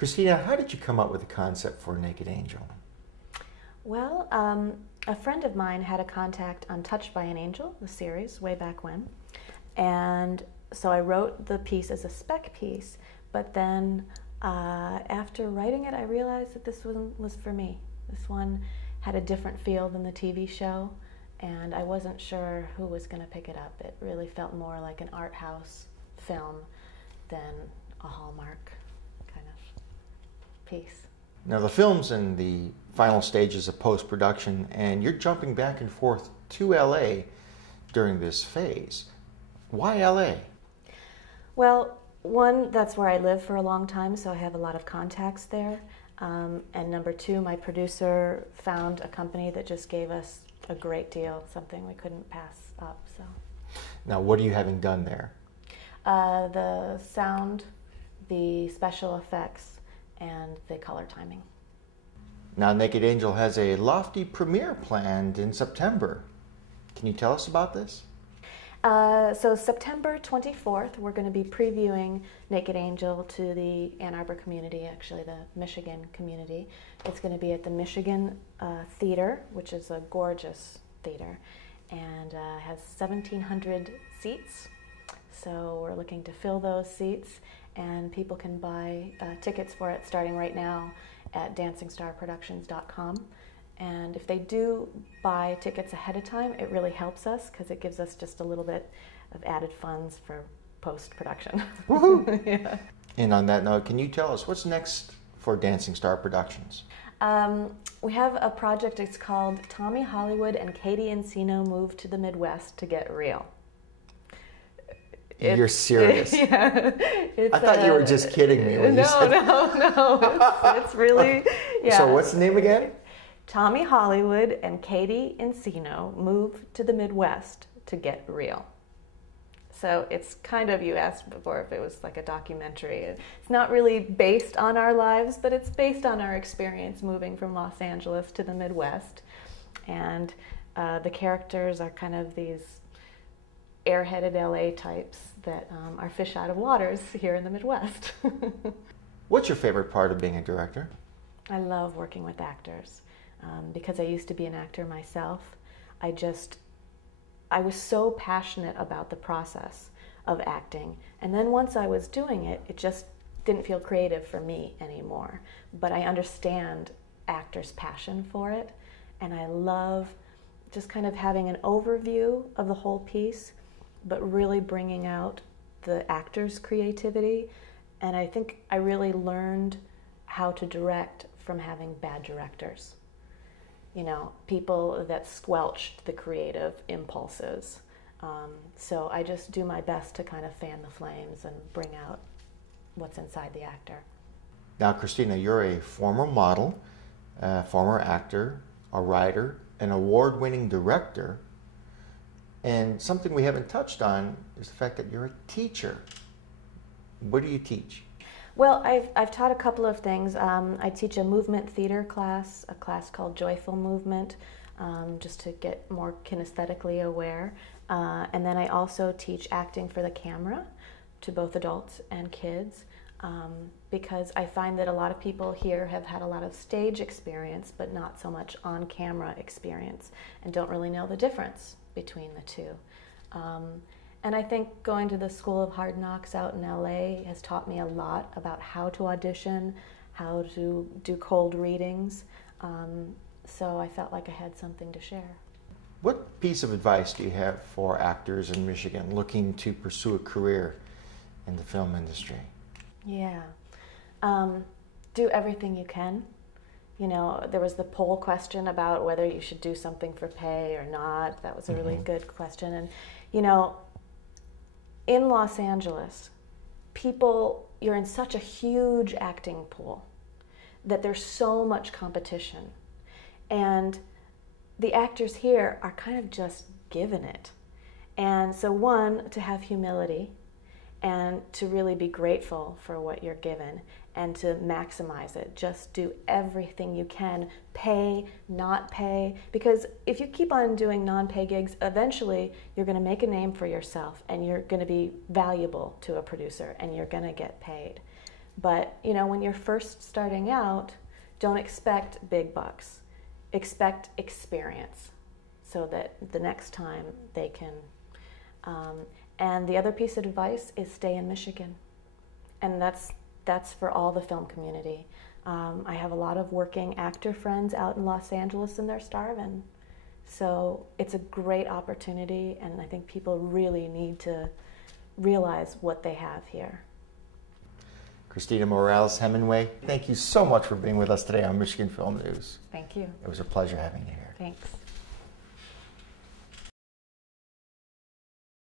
Christina, how did you come up with the concept for Naked Angel? Well, a friend of mine had a contact on Touched by an Angel, the series, way back when. And so I wrote the piece as a spec piece, but then after writing it, I realized that this one was for me. This one had a different feel than the TV show, and I wasn't sure who was going to pick it up. It really felt more like an art house film than a Hallmark kind of piece. Now, the film's in the final stages of post-production, and you're jumping back and forth to LA during this phase. Why LA? Well, one, that's where I lived for a long time, so I have a lot of contacts there. And number two, my producer found a company that just gave us a great deal, something we couldn't pass up. So. Now, what are you having done there? The sound, the special effects, and the color timing. Now, Naked Angel has a lofty premiere planned in September. Can you tell us about this? So September 24th, we're going to be previewing Naked Angel to the Ann Arbor community, actually the Michigan community. It's going to be at the Michigan Theater, which is a gorgeous theater, and has 1,700 seats. So we're looking to fill those seats, and people can buy tickets for it starting right now at DancingStarProductions.com. And if they do buy tickets ahead of time, it really helps us because it gives us just a little bit of added funds for post-production. Woohoo! Yeah. And on that note, can you tell us what's next for Dancing Star Productions? We have a project, it's called Tommy Hollywood and Katie Encino Move to the Midwest to Get Real. You're serious? Yeah. I thought you were just kidding me when you said No. It's really, yeah. So what's the name again? Tommy Hollywood and Katie Encino Move to the Midwest to Get Real. So it's kind of, you asked before if it was like a documentary. It's not really based on our lives, but it's based on our experience moving from Los Angeles to the Midwest. And the characters are kind of these airheaded LA types that are fish out of waters here in the Midwest. What's your favorite part of being a director? I love working with actors. Because I used to be an actor myself, I was so passionate about the process of acting. And then once I was doing it, it just didn't feel creative for me anymore. But I understand actors' passion for it, and I love just kind of having an overview of the whole piece, but really bringing out the actor's creativity. And I think I really learned how to direct from having bad directors. You know, people that squelched the creative impulses. So I just do my best to kind of fan the flames and bring out what's inside the actor. Now, Christina, you're a former model, a former actor, a writer, an award-winning director, and something we haven't touched on is the fact that you're a teacher. What do you teach? Well, I've taught a couple of things. I teach a movement theater class, a class called Joyful Movement, just to get more kinesthetically aware. And then I also teach acting for the camera to both adults and kids, because I find that a lot of people here have had a lot of stage experience, but not so much on-camera experience, and don't really know the difference between the two. And I think going to the School of Hard Knocks out in LA has taught me a lot about how to audition, how to do cold readings. So I felt like I had something to share. What piece of advice do you have for actors in Michigan looking to pursue a career in the film industry? Yeah. Do everything you can. You know, there was the poll question about whether you should do something for pay or not. That was a really good question. And, you know, in Los Angeles, you're in such a huge acting pool that there's so much competition. And the actors here are kind of just given it. And so one, to have humility and to really be grateful for what you're given and to maximize it. Just do everything you can. Pay, not pay. Because if you keep on doing non-pay gigs, eventually you're going to make a name for yourself and you're going to be valuable to a producer and you're going to get paid. But, you know, when you're first starting out, don't expect big bucks. Expect experience so that the next time they can. And the other piece of advice is stay in Michigan. And that's for all the film community. I have a lot of working actor friends out in Los Angeles, and they're starving. So it's a great opportunity, and I think people really need to realize what they have here. Christina Morales Hemenway, thank you so much for being with us today on Michigan Film News. Thank you. It was a pleasure having you here. Thanks.